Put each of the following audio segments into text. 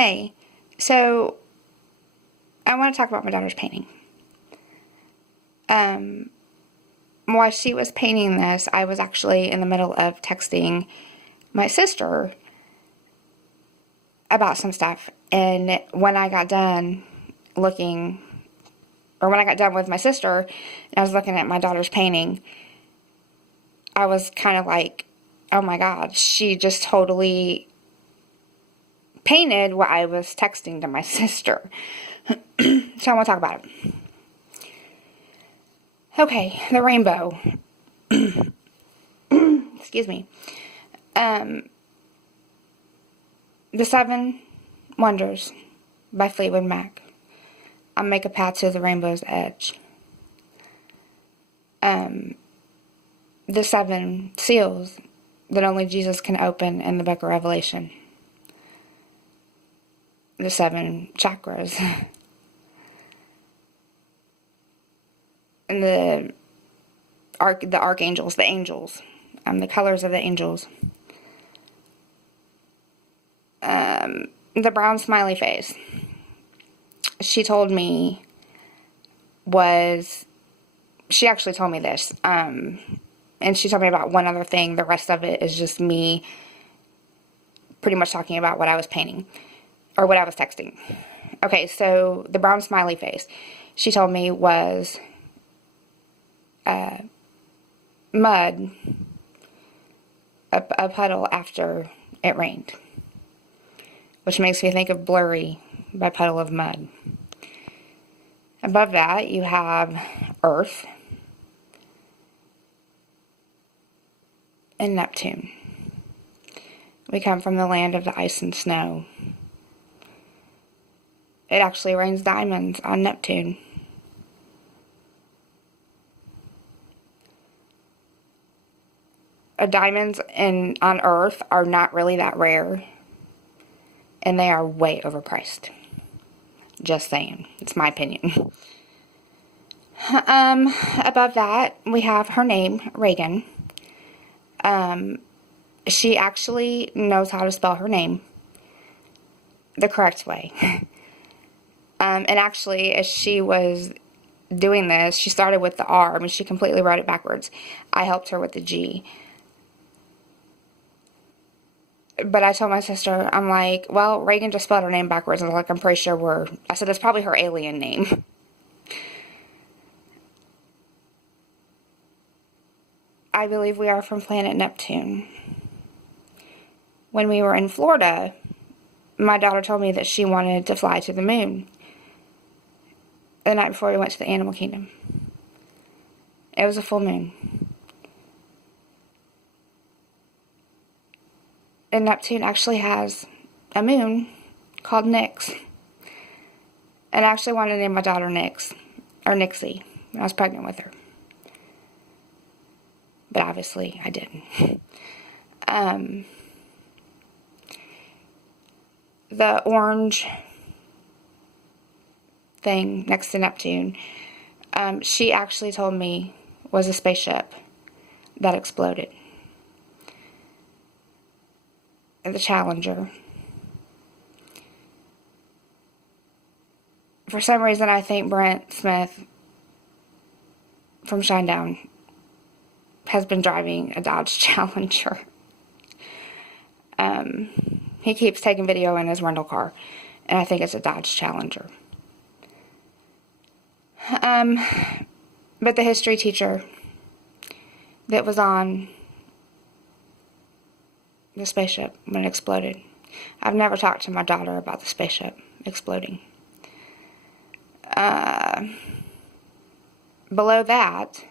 Hey, so I want to talk about my daughter's painting. Um, while she was painting this, I was actually in the middle of texting my sister about some stuff. And when I got done looking, or when I got done with my sister, and I was looking at my daughter's painting, I was kind of like, oh my God, she just totally painted what I was texting to my sister. So I want to talk about it. Okay, the rainbow. Excuse me. The Seven Wonders by Fleetwood Mac. I'll make a path to the rainbow's edge. The seven seals that only Jesus can open in the book of Revelation. The seven chakras. And the archangels, the angels. The colors of the angels. The brown smiley face. She told me she actually told me this, and she told me about one other thing. The rest of it is just me pretty much talking about what I was painting, or what I was texting. Okay, so the brown smiley face, she told me was mud, a puddle after it rained, which makes me think of Blurry by Puddle of Mudd. Above that, you have Earth and Neptune. We come from the land of the ice and snow. It actually rains diamonds on Neptune. Diamonds on Earth are not really that rare, and they are way overpriced. Just saying. It's my opinion. Above that, we have her name, Reagan. She actually knows how to spell her name the correct way. And actually, as she was doing this, she started with the R. I mean, she completely wrote it backwards. I helped her with the G. But I told my sister, I'm like, well, Reagan just spelled her name backwards. I was like, I'm pretty sure I said, it's probably her alien name. I believe we are from planet Neptune. When we were in Florida, my daughter told me that she wanted to fly to the moon the night before we went to the animal kingdom. It was a full moon. And Neptune actually has a moon called Nyx. And I actually wanted to name my daughter Nyx, or Nixie, when I was pregnant with her. But obviously, I didn't. The orange thing next to Neptune, she actually told me was a spaceship that exploded. The Challenger. For some reason, I think Brent Smith from Shinedown has been driving a Dodge Challenger. He keeps taking video in his rental car, and I think it's a Dodge Challenger. But the history teacher that was on the spaceship when it exploded. I've never talked to my daughter about the spaceship exploding. Below that,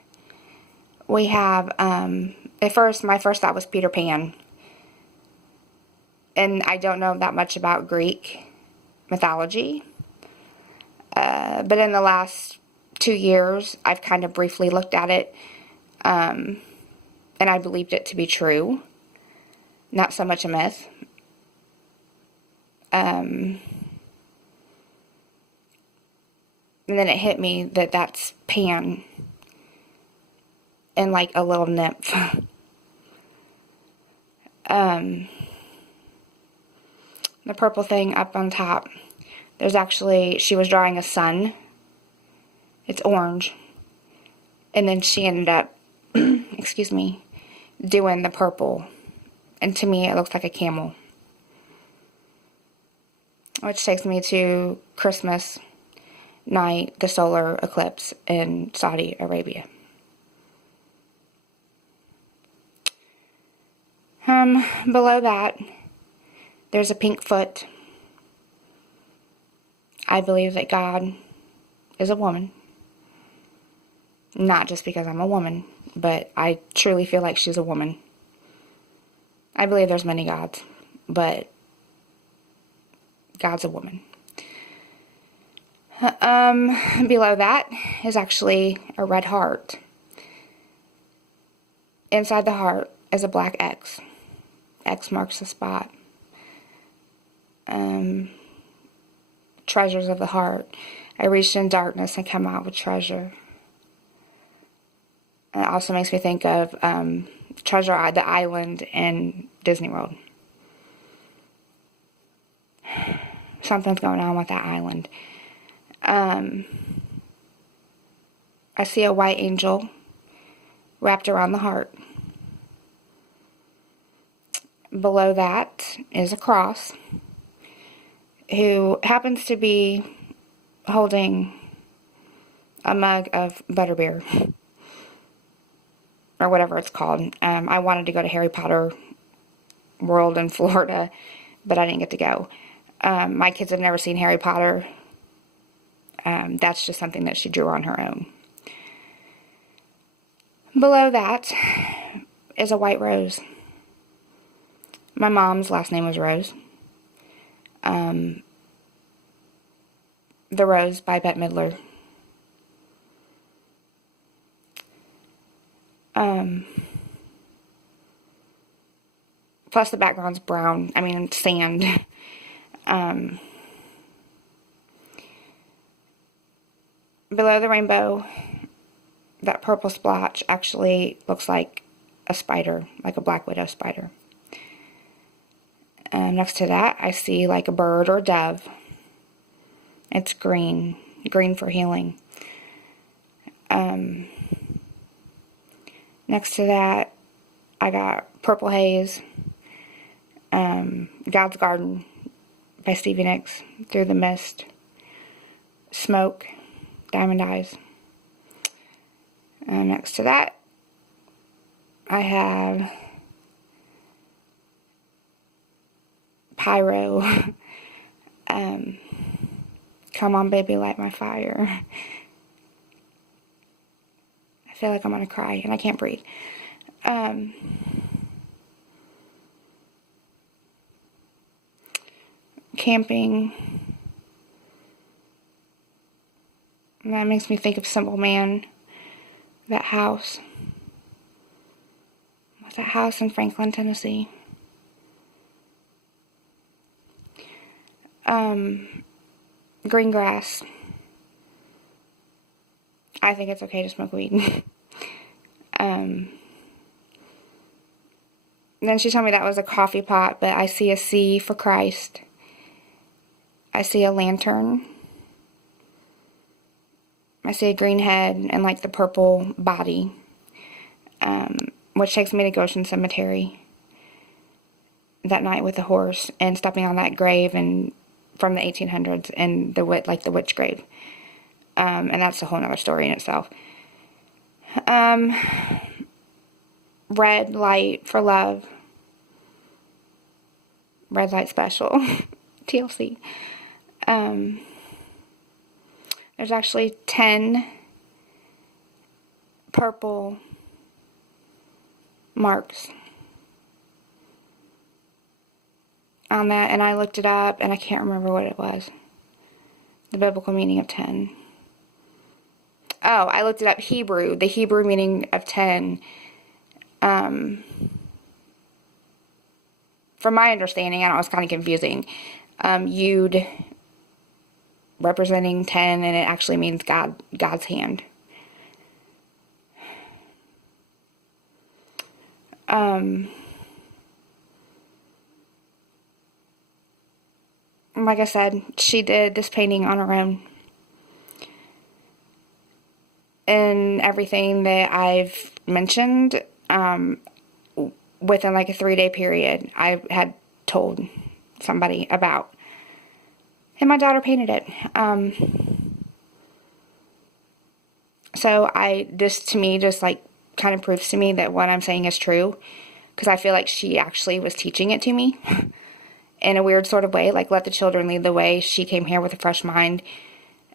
we have, my first thought was Peter Pan. And I don't know that much about Greek mythology. But in the last 2 years, I've kind of briefly looked at it. And I believed it to be true. Not so much a myth. And then it hit me that that's Pan and like a little nymph. The the purple thing up on top, there's actually, she was drawing a sun. It's orange. And then she ended up, excuse me, doing the purple. And to me, it looks like a camel. Which takes me to Christmas night, the solar eclipse in Saudi Arabia. Below that, there's a pink foot. I believe that God is a woman. Not just because I'm a woman, but I truly feel like she's a woman. I believe there's many gods, but God's a woman. Below that is actually a red heart. Inside the heart is a black X. X marks the spot. Treasures of the heart. I reached in darkness and come out with treasure. And it also makes me think of Treasure Island, the island in Disney World. Something's going on with that island. I see a white angel wrapped around the heart. Below that is a cross, who happens to be holding a mug of butterbeer, or whatever it's called. I wanted to go to Harry Potter World in Florida, but I didn't get to go. My kids have never seen Harry Potter. That's just something that she drew on her own. Below that is a white rose. My mom's last name was Rose. The Rose by Bette Midler. Plus the background's brown. I mean, sand. Below the rainbow, that purple splotch actually looks like a spider, like a black widow spider. Next to that, I see like a bird or a dove. It's green for healing. Next to that, I got Purple Haze, God's Garden by Stevie Nicks, Through the Mist, Smoke, Diamond Eyes. Next to that, I have Pyro, Come On Baby Light My Fire. I feel like I'm gonna cry and I can't breathe. Camping. And that makes me think of Simple Man. That house. What's that house in Franklin, Tennessee? Green grass. I think it's okay to smoke weed. Then she told me that was a coffee pot, but I see a C for Christ. I see a lantern. I see a green head and like the purple body, which takes me to Goshen Cemetery that night with the horse and stepping on that grave and from the 1800s and the witch grave. And that's a whole nother story in itself. Red light for love. Red light special. TLC. There's actually 10 purple marks on that, and I looked it up and I can't remember what it was. The biblical meaning of 10. Oh, I looked it up Hebrew. The Hebrew meaning of 10. From my understanding, I know it's kind of confusing. Yud representing 10, and it actually means God's hand. like I said, she did this painting on her own. And everything that I've mentioned, within like a 3-day period, I had told somebody about. And my daughter painted it. So this to me just like kind of proves to me that what I'm saying is true. Because I feel like she actually was teaching it to me in a weird sort of way. Like, let the children lead the way. She came here with a fresh mind.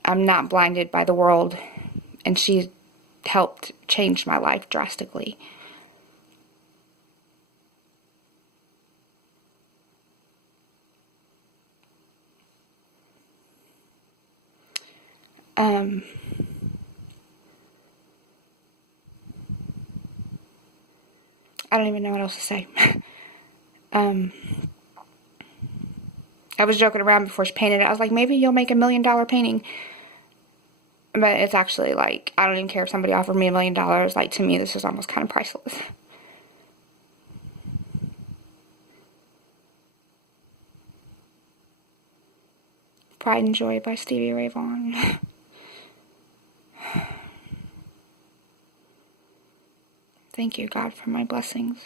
I'm not blinded by the world. And she helped change my life drastically. I don't even know what else to say. I was joking around before she painted it. I was like, maybe you'll make $1 million painting. But it's actually like, I don't even care if somebody offered me $1 million. Like, to me, this is almost kind of priceless. Pride and Joy by Stevie Ray Vaughan. Thank you, God, for my blessings.